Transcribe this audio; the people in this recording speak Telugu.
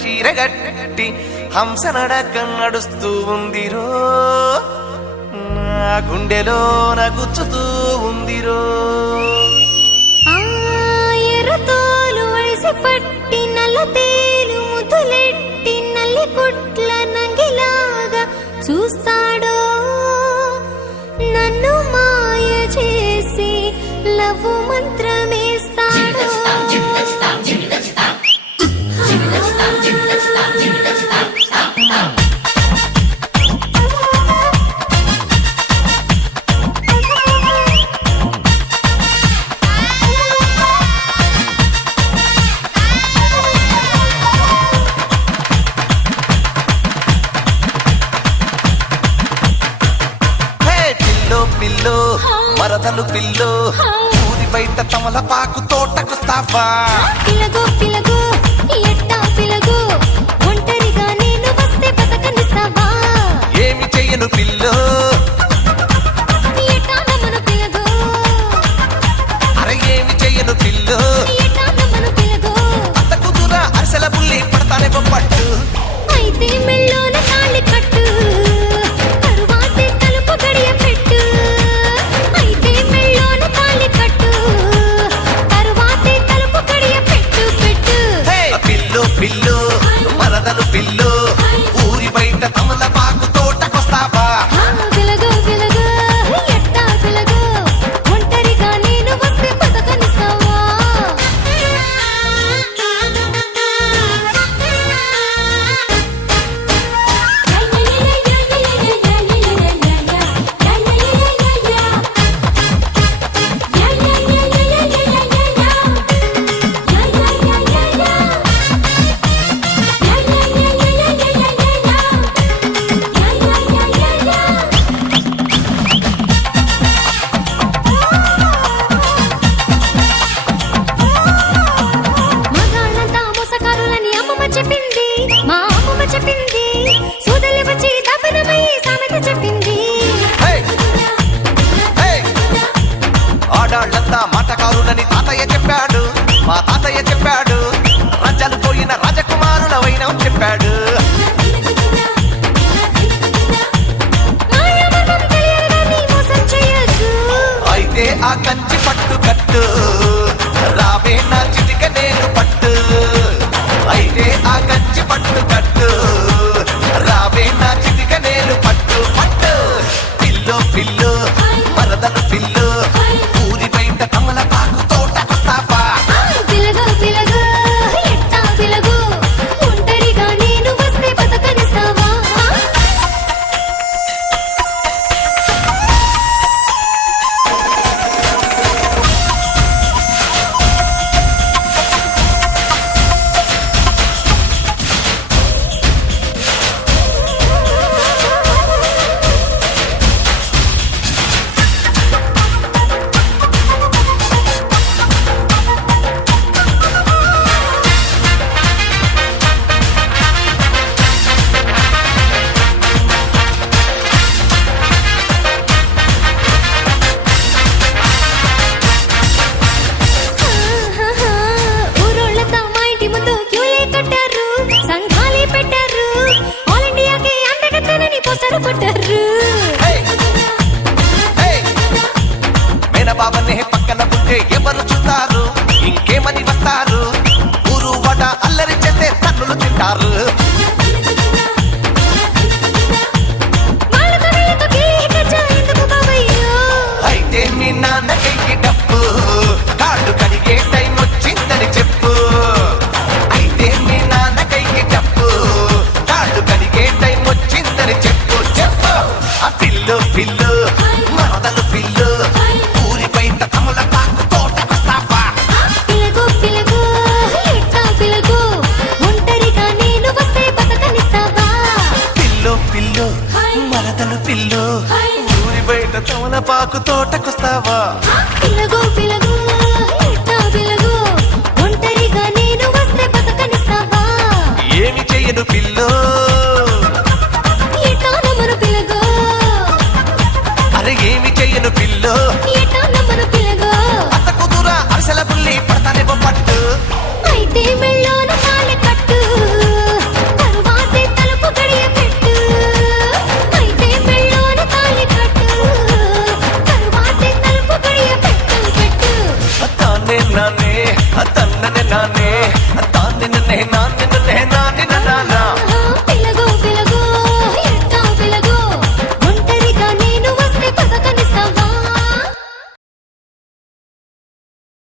చీరగట్టి హంస నడక నడుస్తూ ఉందిరో నా గుండెలో నగుచ్చుతూ ఉందిరో ఎర్రతోలు వడిసి పట్టి నల్ల తేలు ముద్దులెట్టి నల్లి కుట్ల నంగిలాగా చూస్తాడో నన్ను మాయ చేసి లవ్ మంత్రమేస్తాడో పిల్లో మరదలు పిల్లో ఊరి బయట తమలపాకు తోటకొస్తావా పిలగో పిలగో ఎట్టా పిలగో ఒంటరిగా నేను వస్తే బతకనిస్తావా ఏమి చెయ్యను పిల్లో ఎట్టా నమ్మను పిలగో అరే ఏమి చెయ్యను పిల్లో ఎట్టా నమ్మను పిలగో అంత కుదురా అరిసెల బుల్లి పడతానే పట్టు అయితే మెళ్ళోన తాళి కట్టు తరువాతే తలుపు గడియ పెట్టు అయితే మెళ్ళోన తాళి కట్టు తరువాతే తలుపు గడియ పెట్టు పెట్టు పిల్లో పిల్లో మరదలు పిల్లో ఊరి బయట తమలపాకు తోటకొస్తావా పిలగో పిలగో ఎట్టా పిలగో ఒంటరిగా నేను వస్తే బతకనిస్తావా మగాళ్ళంతా మోసగారులని అమ్మమ్మ చెప్పింది మా అమ్మమ్మ చెప్పింది సూదలి వచ్చి దప్పనమై సామెత చెప్పింది ఆడాళ్ళంతా మాటకారులని తాతయ్య చెప్పాడు మా తాతయ్య చెప్పాడు రాజ్యాలు పోయిన రాజకుమారుల వైనం చెప్పాడు మాయమర్మం తెలియదని మోసం చేయొద్దు అయితే ఆ కంచి పట్టు కట్టు రావే నా చిటిక నేను పట్టు అయితే ఆ కంచి పట్టు కట్టు రావే నా చిటిక నేను పట్టు పట్టు పిల్లో పిల్లో మరదలు పిల్లో ఊరి బయట కమలపాకు తోటకొస్తావా పిలగో పిలగో ఎట్టా పిలగో ఒంటరిగా నేను వస్తే బతకనిస్తావా ఊరోళ్ళంతా మా ఇంటి ముందు క్యూలే కట్టారు సంఘాలే పెట్టారు ఆల్ ఇండియాకి అందగత్తెనని పోస్టర్ కొట్టారు మేనబాబనే పక్కన ఉంటే ఎవరు చూస్తారు ఇంకేమని వస్తారు ఊరు వడ అల్లరి చేస్తే తన్నులు తింటారు వాళ్ళతో వీళ్ళతో గిల్లి కజ్జా ఎందుకు బాబయ్యో అయితే మీ నాన్నకి డప్పు కాళ్ళు కడిగే టైం వచ్చిందని చెప్పు అయితే మీ నాన్నకి డప్పు కాళ్ళు కడిగే టైం వచ్చిందని చెప్పు చెప్పు ఆ పిల్లు పిల్లు మరదలు పిల్లు ఊరి బయట తమలపాకు తోటకొస్తావా పిలగో పిలగో ఎట్టా పిలగో ఒంటరిగా నేను వస్తే బతకనిస్తావా పిల్లు పిల్లు మరదలు పిల్లు ఊరి బయట తమలపాకు తోటకొస్తావా పిలగో పిలగో ఎట్టా పిలగో ఒంటరిగా నేను వస్తే బతకనిస్తావా ఏమి చెయ్యను పిల్లో ఎట్టా నమ్మను పిలగో అరే ఏమి చెయ్యను పిల్లో ఎట్టా నమ్మను పిలగో అత్త కుదురా అరిసెల బుల్లి పడతానే పట్టు అయితే మెళ్ళోన తాళి కట్టు అనుకున్నానే తన